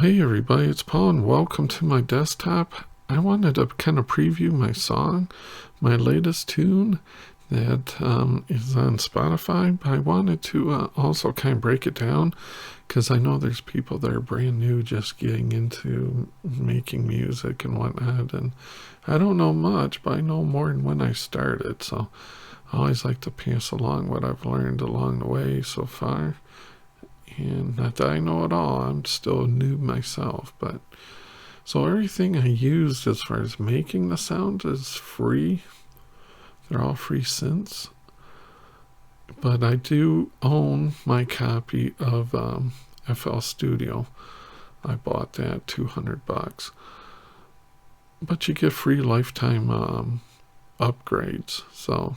Hey everybody, it's Paul and welcome to my desktop. I wanted to kind of preview my song, my latest tune that is on Spotify, but I wanted to also kind of break it down because I know there's people that are brand new just getting into making music and whatnot, and I don't know much, but I know more than when I started, so I always like to pass along what I've learned along the way so far. And not that I know it all, I'm still a noob myself, but so everything I used as far as making the sound is free. They're all free synths, but I do own my copy of FL Studio. I bought that $200, but you get free lifetime upgrades, so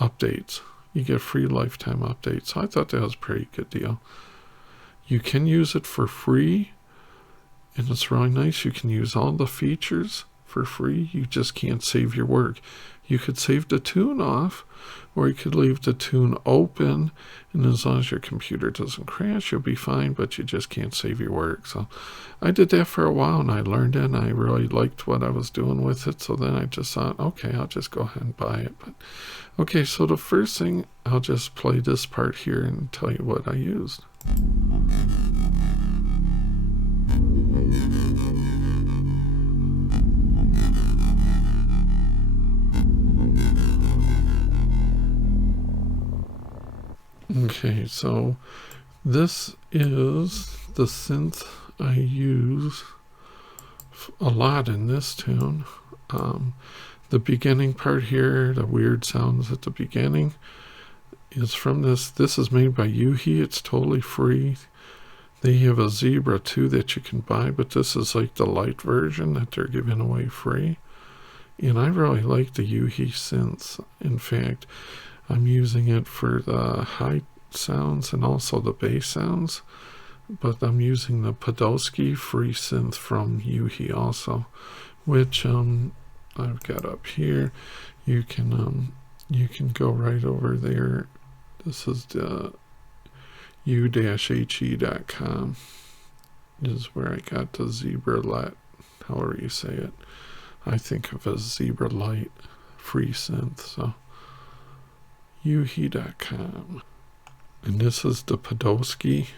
updates. You get free lifetime updates. So I thought that was a pretty good deal. You can use it for free, and it's really nice. You can use all the features for free. You just can't save your work. You could save the tune off, or you could leave the tune open, and as long as your computer doesn't crash, you'll be fine, but you just can't save your work. So I did that for a while, and I learned it, and I really liked what I was doing with it, so then I just thought, okay, I'll just go ahead and buy it. But okay, so the first thing, I'll just play this part here and tell you what I used. Okay, so this is the synth I use a lot in this tune. The beginning part here, the weird sounds at the beginning, is from this. This is made by Yuhi. It's totally free. They have a Zebra too that you can buy, but this is like the light version that they're giving away free. And I really like the Yuhi synths. In fact, I'm using it for the high sounds and also the bass sounds, but I'm using the Podolsky free synth from Yuhi also, which I've got up here. You can go right over there. This is the u-he.com is where I got the Zebra Light, however you say it. I think of as Zebra Light free synth, so u-he.com. And this is the Podolsky,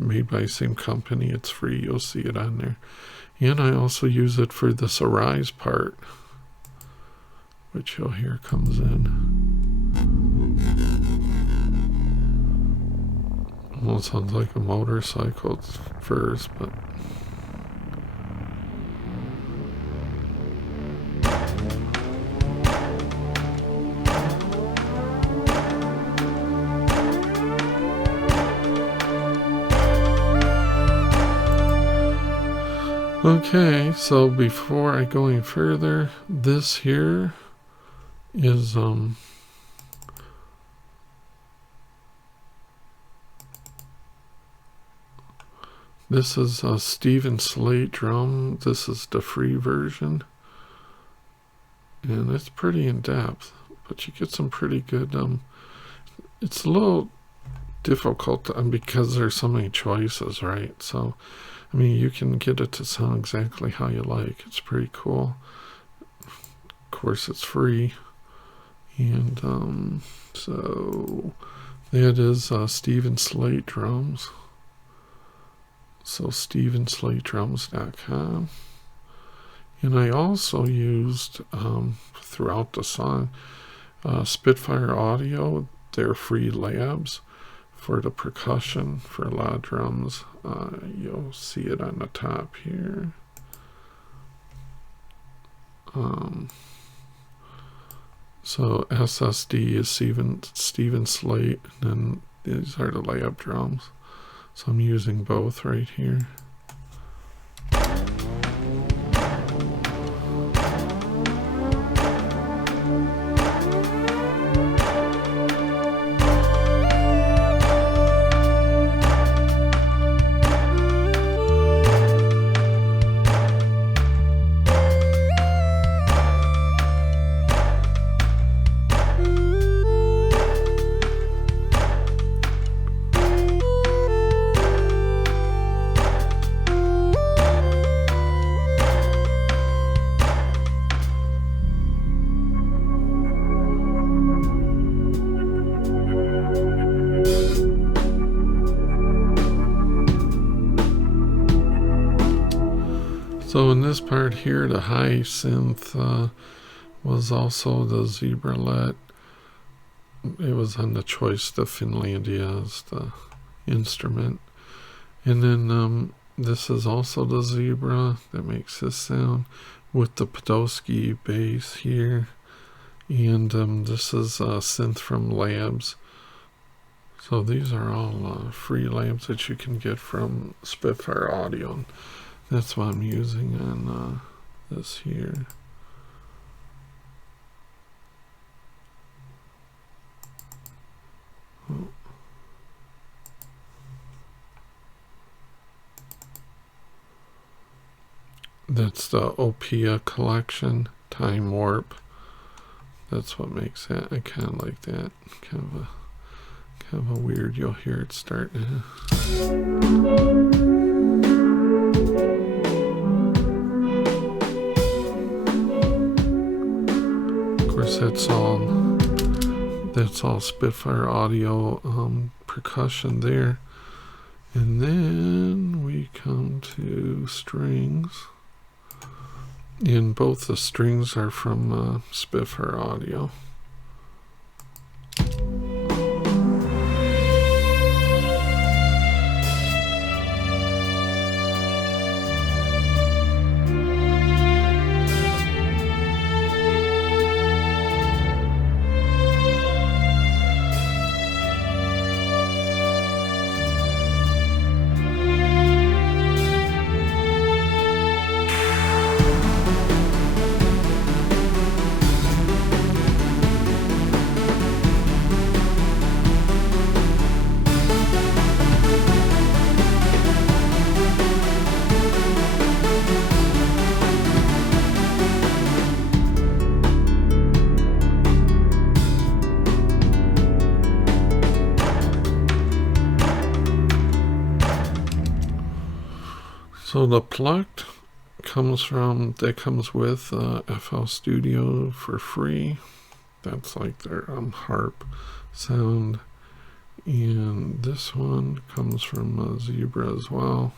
made by the same company. It's free, you'll see it on there. And I also use it for this Arise part, which you'll hear comes in. Almost sounds like a motorcycle at first, but okay, so before I go any further, this here is this is a Steven Slate drum. This is the free version, and it's pretty in depth, but you get some pretty good it's a little difficult because there's so many choices, right? So I mean, you can get it to sound exactly how you like. It's pretty cool. Of course, it's free. And so that is Steven Slate drums. So stevenslakedrums.com. And I also used throughout the song Spitfire Audio, their free labs for the percussion for a lot of drums. You'll see it on the top here. So SSD is Steven Slate, and then these are the lab drums. So I'm using both right here. So in this part here, the high synth was also the Zebralet. It was on the choice to Finlandia as the instrument. And then this is also the Zebra that makes this sound with the Podolsky bass here. And this is a synth from Labs. So these are all free labs that you can get from Spitfire Audio. That's what I'm using on this here. Oh. That's the Opia collection, Time Warp. That's what makes that. I kind of like that. Kind of a weird. You'll hear it start now. Of course, that's all Spitfire Audio percussion there. And then we come to strings. And both the strings are from Spitfire Audio. So the plucked comes with FL Studio for free. That's like their harp sound. And this one comes from Zebra as well.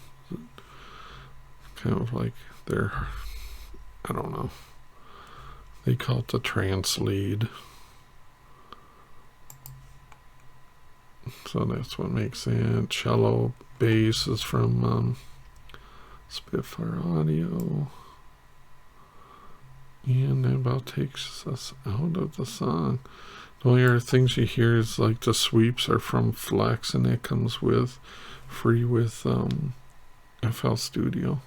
Kind of like their, I don't know, they call it the trance lead. So that's what makes it. Cello bass is from Spitfire Audio. And that about takes us out of the song. The only other things you hear is like the sweeps are from Flex, and it comes with free with FL Studio.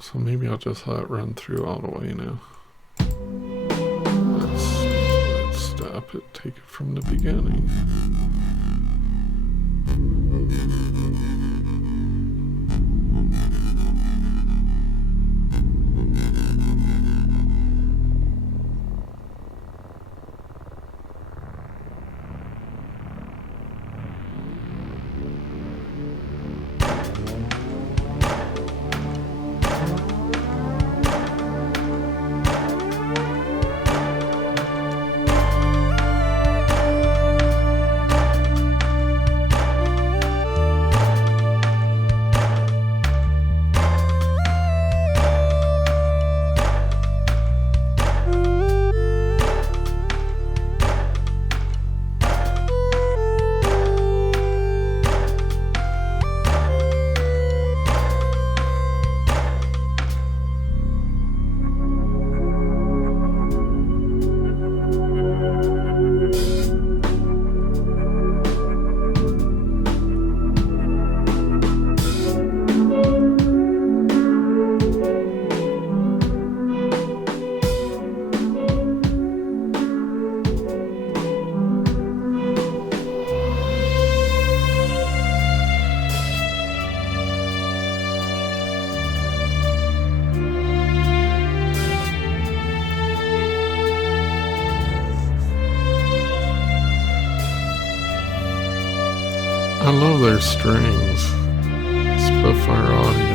So maybe I'll just let it run through all the way now. Let's stop it, take it from the beginning. I love their strings. Spitfire Audio.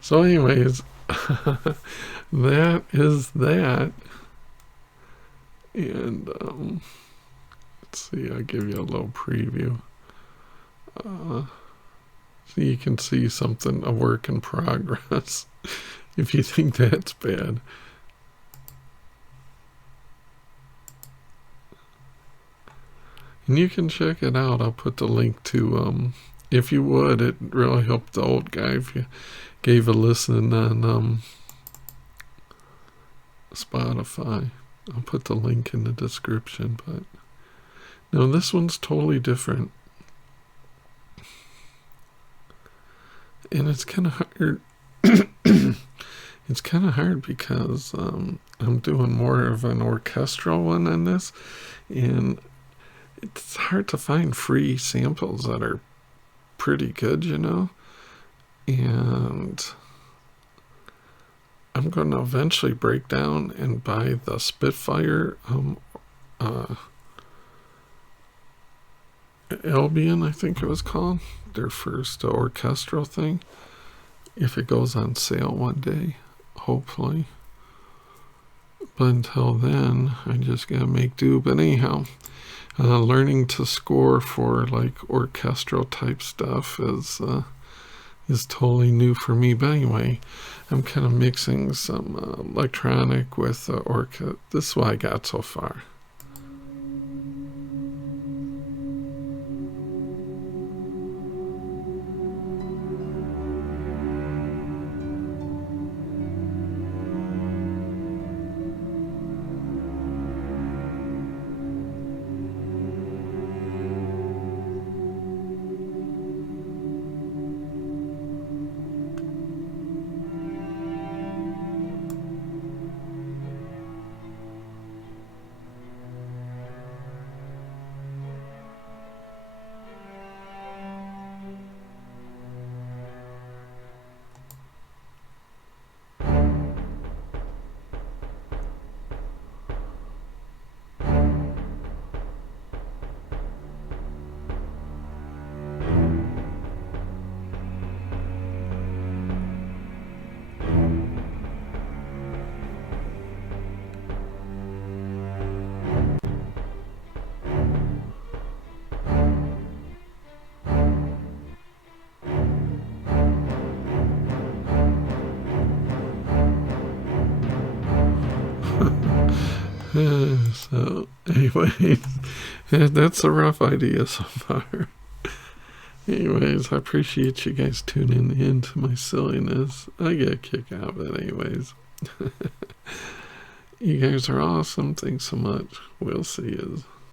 So anyways, that is that. And let's see, I'll give you a little preview. So you can see something, a work in progress, if you think that's bad. And you can check it out. I'll put the link to, if you would, it really helped the old guy if you gave a listen on Spotify. I'll put the link in the description, but no, this one's totally different. And it's kind of hard. It's kind of hard because I'm doing more of an orchestral one on this, and it's hard to find free samples that are pretty good, you know. And I'm going to eventually break down and buy the Spitfire Albion, I think it was called, their first orchestral thing, if it goes on sale one day, hopefully. But until then, I just gotta make do. But anyhow, learning to score for like orchestral type stuff is totally new for me. But anyway, I'm kind of mixing some electronic with orchestra. This is what I got so far. So, anyways, that's a rough idea so far. Anyways, I appreciate you guys tuning in to my silliness. I get a kick out of it anyways. You guys are awesome. Thanks so much. We'll see you.